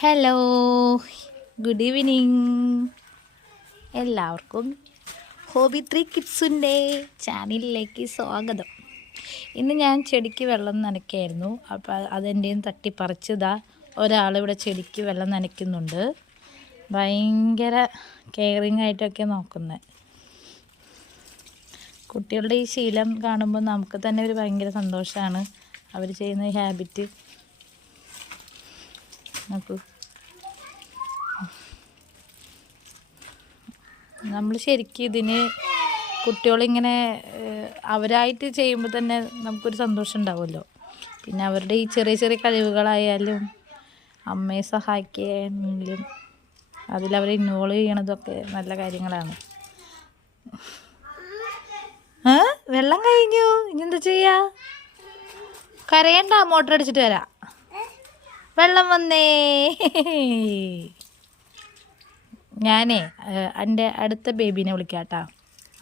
Hello, good evening. എല്ലാവർക്കും hobby 3 കിഡ്സിൻ്റെ ചാനലിലേക്ക് സ്വാഗതം. ഇന്ന് ഞാൻ ചെടിക്ക് വെള്ളം നനയ്ക്കായിരുന്നു. അപ്പോൾ അതെൻ്റെയും തട്ടിപ്പറിച്ചതാ ഒരാളിവിടെ ചെടിക്ക് വെള്ളം നനയ്ക്കുന്നുണ്ട്. ഭയങ്കര കെയറിങ് ആയിട്ടൊക്കെ നോക്കുന്നത്. കുട്ടികളുടെ ഈ ശീലം കാണുമ്പോൾ നമുക്ക് തന്നെ ഒരു ഭയങ്കര സന്തോഷമാണ്. അവർ ചെയ്യുന്ന ഈ ഹാബിറ്റ് നോക്കൂ. നമ്മൾ ശരിക്കും ഇതിന് കുട്ടികളിങ്ങനെ അവരായിട്ട് ചെയ്യുമ്പോൾ തന്നെ നമുക്കൊരു സന്തോഷം ഉണ്ടാവുമല്ലോ. പിന്നെ അവരുടെ ഈ ചെറിയ ചെറിയ കഴിവുകളായാലും അമ്മയെ സഹായിക്കാനെങ്കിലും അതിലവരെ ഇൻവോൾവ് ചെയ്യണതൊക്കെ നല്ല കാര്യങ്ങളാണ്. വെള്ളം കഴിഞ്ഞു, ഇനി എന്താ ചെയ്യാ? കരയണ്ട, മോട്ടർ അടിച്ചിട്ട് വരാം. വെള്ളം വന്നേ. ഞാനേ എൻ്റെ അടുത്ത ബേബീനെ വിളിക്കാം കേട്ടോ.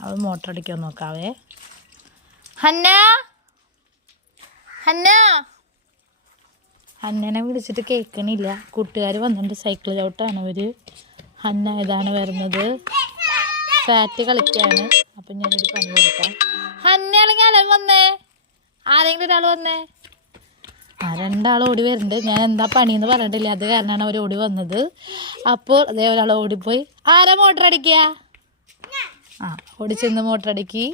അവൾ മോട്ടർ അടിക്കാൻ നോക്കാവേ. Hannah, Hannah. ഹന്നനെ വിളിച്ചിട്ട് കേൾക്കണില്ല. കൂട്ടുകാർ വന്നിട്ടുണ്ട്, സൈക്കിൾ ചവിട്ടാണ് അവർ. ഹന്ന ഇതാണ് വരുന്നത്, ഫാറ്റ് കളിക്കാണ്. അപ്പം ഞാനൊരു പണി കൊടുക്കാം. ഹന്ന അല്ലെങ്കിൽ അലൻ വന്നേ, ആരെങ്കിലും ഒരാൾ വന്നേ. രണ്ടാൾ ഓടി വരുന്നുണ്ട്. ഞാൻ എന്താ പണിയെന്ന് പറഞ്ഞിട്ടില്ല, അത് കാരണമാണ് അവർ ഓടി വന്നത്. അപ്പോൾ അതേ ഒരാൾ ഓടിപ്പോയി. ആരാ മോട്ടർ അടിക്കുക? ഓടിച്ചെന്ന് മോട്ടർ അടിക്കി.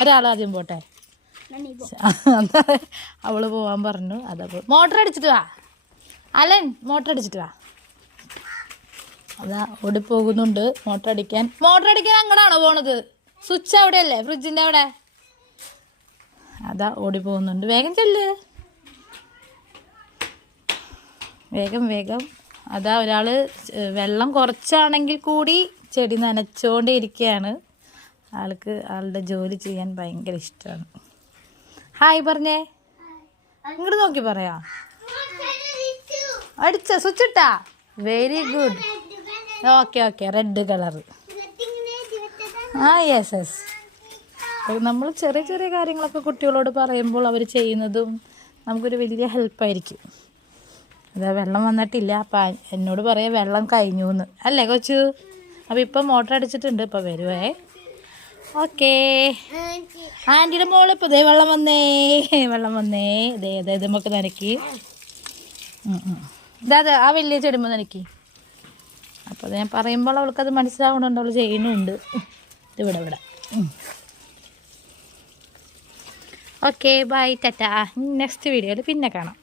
ഒരാൾ ആദ്യം പോട്ടെ. അവള് പോവാൻ പറഞ്ഞു. അതപ്പോൾ മോട്ടർ അടിച്ചിട്ട് വാ അലൻ, മോട്ടർ അടിച്ചിട്ട് വാ. അതാ ഓടിപ്പോകുന്നുണ്ട് മോട്ടർ അടിക്കാൻ. മോട്ടർ അടിക്കാൻ അങ്ങോട്ടാണോ പോണത്? സ്വിച്ച് അവിടെയല്ലേ, ഫ്രിഡ്ജിൻ്റെ അവിടെ. അതാ ഓടിപ്പോകുന്നുണ്ട്. വേഗം ചെല്ല്, വേഗം വേഗം. അതാ ഒരാൾ വെള്ളം കുറച്ചാണെങ്കിൽ കൂടി ചെടി നനച്ചുകൊണ്ടേ ഇരിക്കുകയാണ്. ആൾക്ക് ആളുടെ ജോലി ചെയ്യാൻ ഭയങ്കര ഇഷ്ടമാണ്. ഹായ് പറഞ്ഞേ, ഇങ്ങോട്ട് നോക്കി പറയാ. അടിച്ച സ്വിച്ച് ഇട്ടാ? Very good. Okay okay, red colour. Yes yes. നമ്മൾ ചെറിയ ചെറിയ കാര്യങ്ങളൊക്കെ കുട്ടികളോട് പറയുമ്പോൾ അവർ ചെയ്യുന്നതും നമുക്കൊരു വലിയ ഹെൽപ്പായിരിക്കും. അതാ വെള്ളം വന്നിട്ടില്ല. അപ്പം എന്നോട് പറയാം വെള്ളം കഴിഞ്ഞു എന്ന്, അല്ലേ കൊച്ചു? അപ്പം ഇപ്പം മോട്ടർ അടിച്ചിട്ടുണ്ട്, ഇപ്പം വരുവേ. ഓക്കേ. ആൻറ്റിയുടെ മോള് ഇപ്പോൾ ദേ വെള്ളം വന്നേ, വെള്ളം വന്നേ. ഇതേ നമുക്ക് നനക്കി. ഇതാ ആ വലിയ ചെടിമ്പോൾ നനക്കി. അപ്പോൾ ഞാൻ പറയുമ്പോൾ അവൾക്കത് മനസ്സിലാവണുണ്ട്, അവൾ ചെയ്യുന്നുണ്ട്. ഇവിടെ. Okay, by, Tata. നെക്സ്റ്റ് വീഡിയോയിൽ പിന്നെ കാണാം.